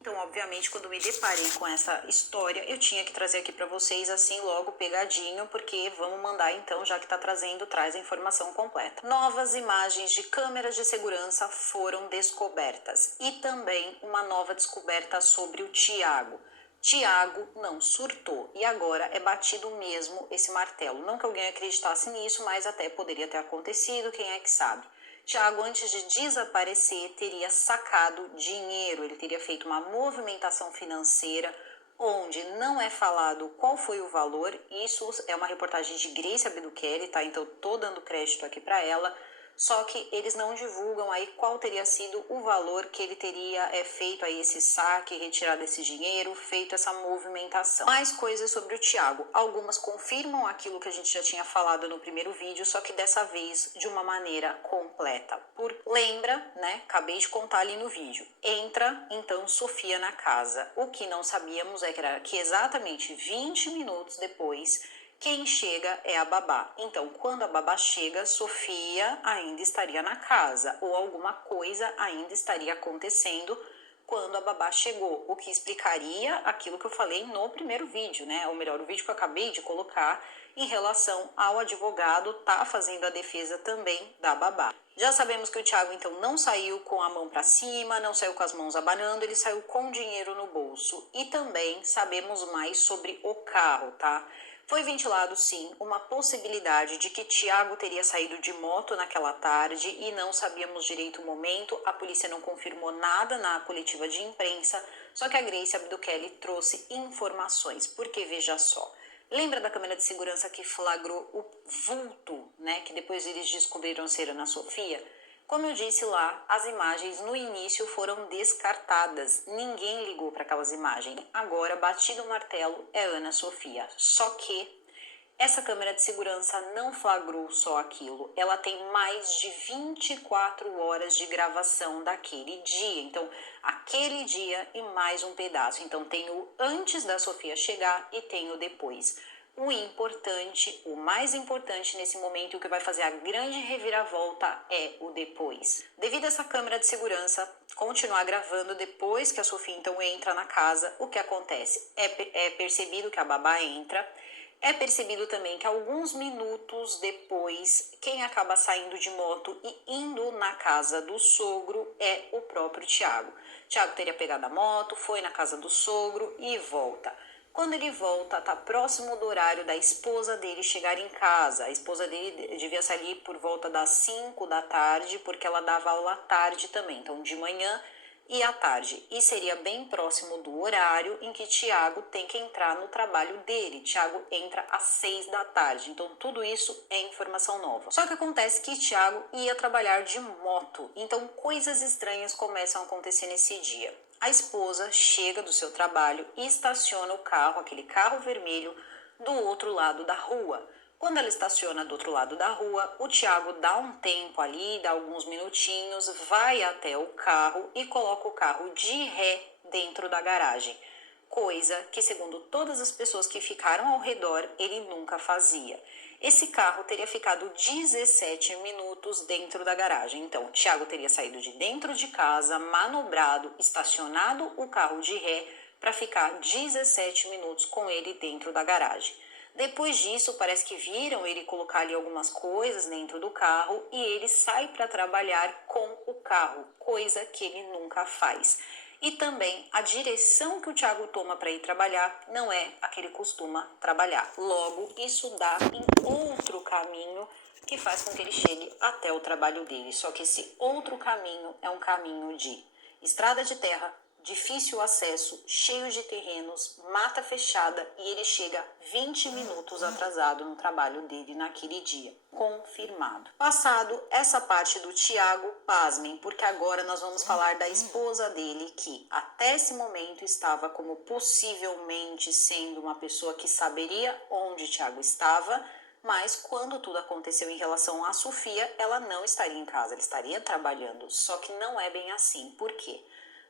Então, obviamente, quando me deparei com essa história, eu tinha que trazer aqui para vocês assim logo pegadinho, porque vamos mandar então, já que tá trazendo, traz a informação completa. Novas imagens de câmeras de segurança foram descobertas e também uma nova descoberta sobre o Thiago. Thiago não surtou e agora é batido mesmo esse martelo. Não que alguém acreditasse nisso, mas até poderia ter acontecido, quem é que sabe. Thiago, antes de desaparecer, teria sacado dinheiro, ele teria feito uma movimentação financeira onde não é falado qual foi o valor. Isso é uma reportagem de Grace Abduqueri, tá? Então tô dando crédito aqui para ela. Só que eles não divulgam aí qual teria sido o valor que ele teria feito aí esse saque, retirado esse dinheiro, feito essa movimentação. Mais coisas sobre o Thiago. Algumas confirmam aquilo que a gente já tinha falado no primeiro vídeo, só que dessa vez de uma maneira completa. Lembra, né? Acabei de contar ali no vídeo. Entra então Sofia na casa. O que não sabíamos era que exatamente 20 minutos depois quem chega é a babá. Então, quando a babá chega, Sofia ainda estaria na casa ou alguma coisa ainda estaria acontecendo quando a babá chegou, o que explicaria aquilo que eu falei no primeiro vídeo, né? Ou melhor, o vídeo que eu acabei de colocar em relação ao advogado tá fazendo a defesa também da babá. Já sabemos que o Thiago então não saiu com a mão para cima, não saiu com as mãos abanando, ele saiu com dinheiro no bolso. E também sabemos mais sobre o carro, tá? Foi ventilado, sim, uma possibilidade de que Thiago teria saído de moto naquela tarde e não sabíamos direito o momento. A polícia não confirmou nada na coletiva de imprensa, só que a Grace Abduqueri trouxe informações, porque veja só. Lembra da câmera de segurança que flagrou o vulto, né, que depois eles descobriram ser Ana Sofia? Como eu disse lá, as imagens no início foram descartadas, ninguém ligou para aquelas imagens. Agora, batido o martelo, é Ana Sofia. Só que essa câmera de segurança não flagrou só aquilo, ela tem mais de 24 horas de gravação daquele dia. Então, aquele dia e mais um pedaço. Então, tem o antes da Sofia chegar e tem o depois. O importante, o mais importante nesse momento, o que vai fazer a grande reviravolta é o depois. Devido a essa câmera de segurança continuar gravando depois que a Sofia então entra na casa, o que acontece? É percebido que a babá entra, é percebido também que alguns minutos depois, quem acaba saindo de moto e indo na casa do sogro é o próprio Thiago. Thiago teria pegado a moto, foi na casa do sogro e volta. Quando ele volta, tá próximo do horário da esposa dele chegar em casa. A esposa dele devia sair por volta das 5 da tarde, porque ela dava aula à tarde também, então de manhã e à tarde. E seria bem próximo do horário em que Thiago tem que entrar no trabalho dele. Thiago entra às 6 da tarde, então tudo isso é informação nova. Só que acontece que Thiago ia trabalhar de moto, então coisas estranhas começam a acontecer nesse dia. A esposa chega do seu trabalho e estaciona o carro, aquele carro vermelho, do outro lado da rua. Quando ela estaciona do outro lado da rua, o Thiago dá um tempo ali, dá alguns minutinhos, vai até o carro e coloca o carro de ré dentro da garagem. Coisa que, segundo todas as pessoas que ficaram ao redor, ele nunca fazia. Esse carro teria ficado 17 minutos dentro da garagem. Então, o Thiago teria saído de dentro de casa, manobrado, estacionado o carro de ré para ficar 17 minutos com ele dentro da garagem. Depois disso, parece que viram ele colocar ali algumas coisas dentro do carro e ele sai para trabalhar com o carro, coisa que ele nunca faz. E também a direção que o Thiago toma para ir trabalhar não é a que ele costuma trabalhar. Logo, isso dá em outro caminho que faz com que ele chegue até o trabalho dele. Só que esse outro caminho é um caminho de estrada de terra, difícil acesso, cheio de terrenos, mata fechada e ele chega 20 minutos atrasado no trabalho dele naquele dia. Confirmado. Passado essa parte do Thiago, pasmem, porque agora nós vamos falar da esposa dele, que até esse momento estava como possivelmente sendo uma pessoa que saberia onde Thiago estava, mas quando tudo aconteceu em relação a Sofia, ela não estaria em casa, ela estaria trabalhando, só que não é bem assim. Por quê?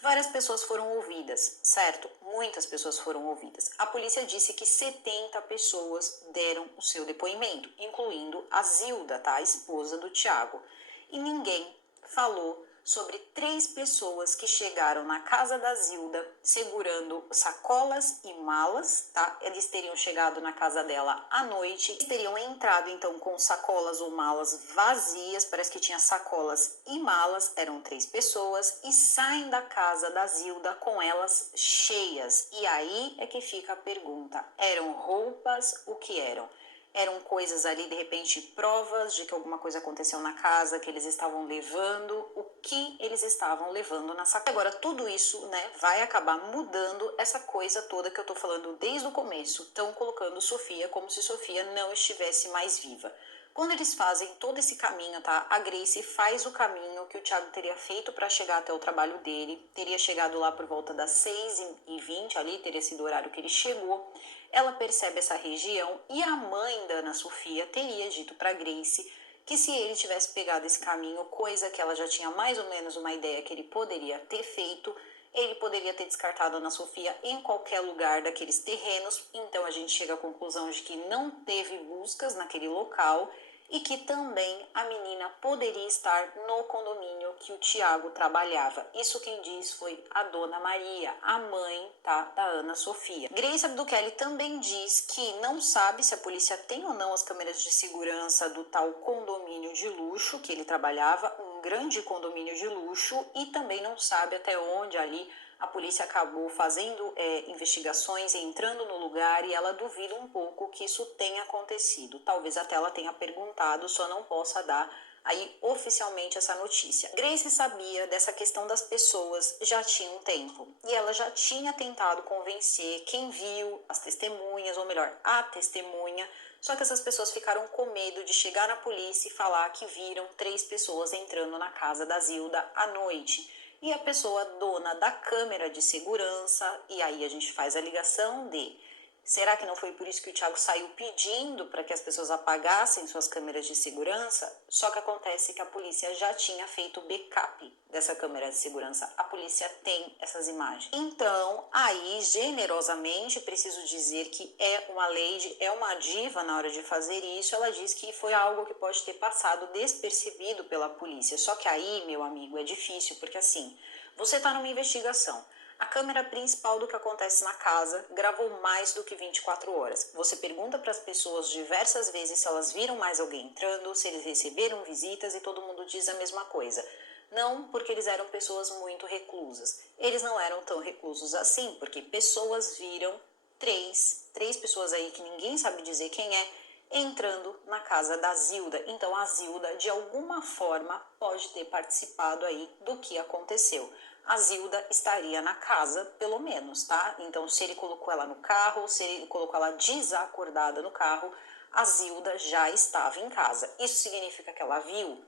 Várias pessoas foram ouvidas, certo? Muitas pessoas foram ouvidas. A polícia disse que 70 pessoas deram o seu depoimento, incluindo a Zilda, tá? A esposa do Thiago. E ninguém falou sobre 3 pessoas que chegaram na casa da Zilda segurando sacolas e malas, tá? Eles teriam chegado na casa dela à noite, teriam entrado então com sacolas ou malas vazias, parece que tinha sacolas e malas, eram 3 pessoas, e saem da casa da Zilda com elas cheias. E aí é que fica a pergunta, eram roupas, o que eram? Eram coisas ali, de repente, provas de que alguma coisa aconteceu na casa, que eles estavam levando, o que eles estavam levando na sacola. Agora, tudo isso, né, vai acabar mudando essa coisa toda que eu tô falando desde o começo. Estão colocando Sofia como se Sofia não estivesse mais viva. Quando eles fazem todo esse caminho, tá? A Grace faz o caminho que o Thiago teria feito para chegar até o trabalho dele, teria chegado lá por volta das 6h20, ali teria sido o horário que ele chegou. Ela percebe essa região e a mãe da Ana Sofia teria dito para Grace que se ele tivesse pegado esse caminho, coisa que ela já tinha mais ou menos uma ideia que ele poderia ter feito, ele poderia ter descartado a Ana Sofia em qualquer lugar daqueles terrenos. Então a gente chega à conclusão de que não teve buscas naquele local e que também a menina poderia estar no condomínio que o Thiago trabalhava. Isso quem diz foi a Dona Maria, a mãe, tá, da Ana Sofia. Grace Abduchelli também diz que não sabe se a polícia tem ou não as câmeras de segurança do tal condomínio de luxo que ele trabalhava, um grande condomínio de luxo, e também não sabe até onde ali a polícia acabou fazendo investigações, entrando no lugar, e ela duvida um pouco que isso tenha acontecido. Talvez até ela tenha perguntado, só não possa dar aí oficialmente essa notícia. Grace sabia dessa questão das pessoas já tinha um tempo, e ela já tinha tentado convencer quem viu, as testemunhas, ou melhor, a testemunha, só que essas pessoas ficaram com medo de chegar na polícia e falar que viram 3 pessoas entrando na casa da Zilda à noite. E a pessoa dona da câmera de segurança, e aí a gente faz a ligação de, será que não foi por isso que o Thiago saiu pedindo para que as pessoas apagassem suas câmeras de segurança? Só que acontece que a polícia já tinha feito o backup dessa câmera de segurança. A polícia tem essas imagens. Então, aí, generosamente, preciso dizer que é uma lady, é uma diva na hora de fazer isso. Ela diz que foi algo que pode ter passado despercebido pela polícia. Só que aí, meu amigo, é difícil, porque assim, você está numa investigação. A câmera principal do que acontece na casa gravou mais do que 24 horas. Você pergunta para as pessoas diversas vezes se elas viram mais alguém entrando, se eles receberam visitas, e todo mundo diz a mesma coisa. Não, porque eles eram pessoas muito reclusas. Eles não eram tão reclusos assim, porque pessoas viram três pessoas aí que ninguém sabe dizer quem é, entrando na casa da Zilda. Então a Zilda, de alguma forma, pode ter participado aí do que aconteceu. A Zilda estaria na casa, pelo menos, tá? Então, se ele colocou ela no carro, se ele colocou ela desacordada no carro, a Zilda já estava em casa. Isso significa que ela viu?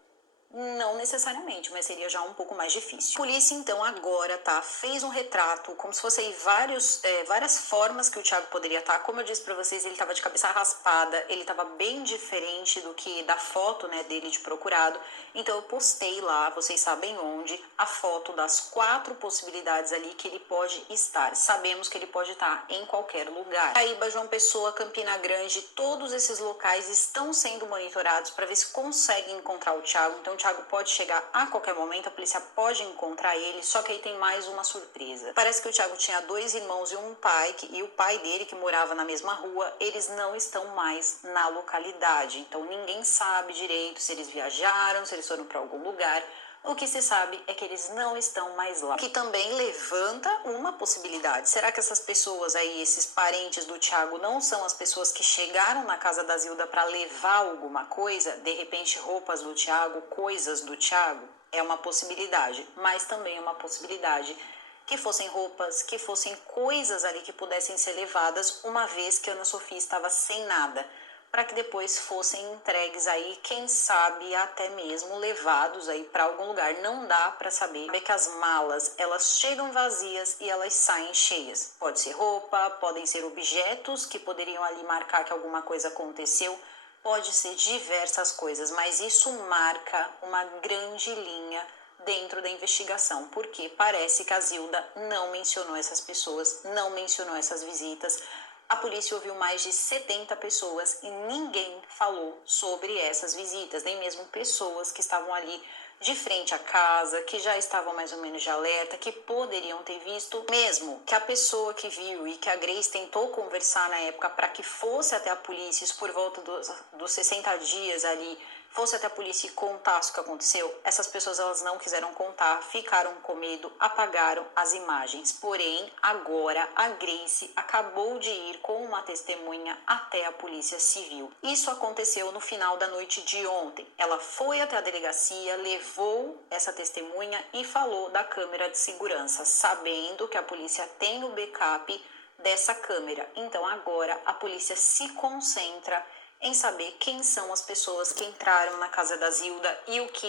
Não necessariamente, mas seria já um pouco mais difícil. A polícia, então, agora, tá, fez um retrato, como se fosse aí várias formas que o Thiago poderia estar. Como eu disse pra vocês, ele tava de cabeça raspada, ele tava bem diferente do que da foto, né, dele de procurado. Então, eu postei lá, vocês sabem onde, a foto das 4 possibilidades ali que ele pode estar. Sabemos que ele pode estar em qualquer lugar. Paraíba, João Pessoa, Campina Grande, todos esses locais estão sendo monitorados para ver se conseguem encontrar o Thiago. Então, o Thiago pode chegar a qualquer momento, a polícia pode encontrar ele, só que aí tem mais uma surpresa. Parece que o Thiago tinha 2 irmãos e um pai, e o pai dele, que morava na mesma rua, eles não estão mais na localidade. Então, ninguém sabe direito se eles viajaram, se eles foram para algum lugar. O que se sabe é que eles não estão mais lá. O que também levanta uma possibilidade. Será que essas pessoas aí, esses parentes do Thiago, não são as pessoas que chegaram na casa da Zilda para levar alguma coisa? De repente, roupas do Thiago, coisas do Thiago? É uma possibilidade, mas também é uma possibilidade que fossem roupas, que fossem coisas ali que pudessem ser levadas, uma vez que Ana Sofia estava sem nada, para que depois fossem entregues aí, quem sabe até mesmo levados aí para algum lugar. Não dá para saber. É que as malas, elas chegam vazias e elas saem cheias. Pode ser roupa, podem ser objetos que poderiam ali marcar que alguma coisa aconteceu, pode ser diversas coisas, mas isso marca uma grande linha dentro da investigação, porque parece que a Zilda não mencionou essas pessoas, não mencionou essas visitas. A polícia ouviu mais de 70 pessoas e ninguém falou sobre essas visitas, nem mesmo pessoas que estavam ali de frente à casa, que já estavam mais ou menos de alerta, que poderiam ter visto, mesmo que a pessoa que viu e que a Grace tentou conversar na época para que fosse até a polícia, isso por volta dos 60 dias ali, fosse até a polícia e contasse o que aconteceu, essas pessoas elas não quiseram contar, ficaram com medo, apagaram as imagens. Porém, agora a Grace acabou de ir com uma testemunha até a polícia civil. Isso aconteceu no final da noite de ontem. Ela foi até a delegacia, levou essa testemunha e falou da câmera de segurança, sabendo que a polícia tem o backup dessa câmera. Então agora a polícia se concentra em saber quem são as pessoas que entraram na casa da Zilda e o que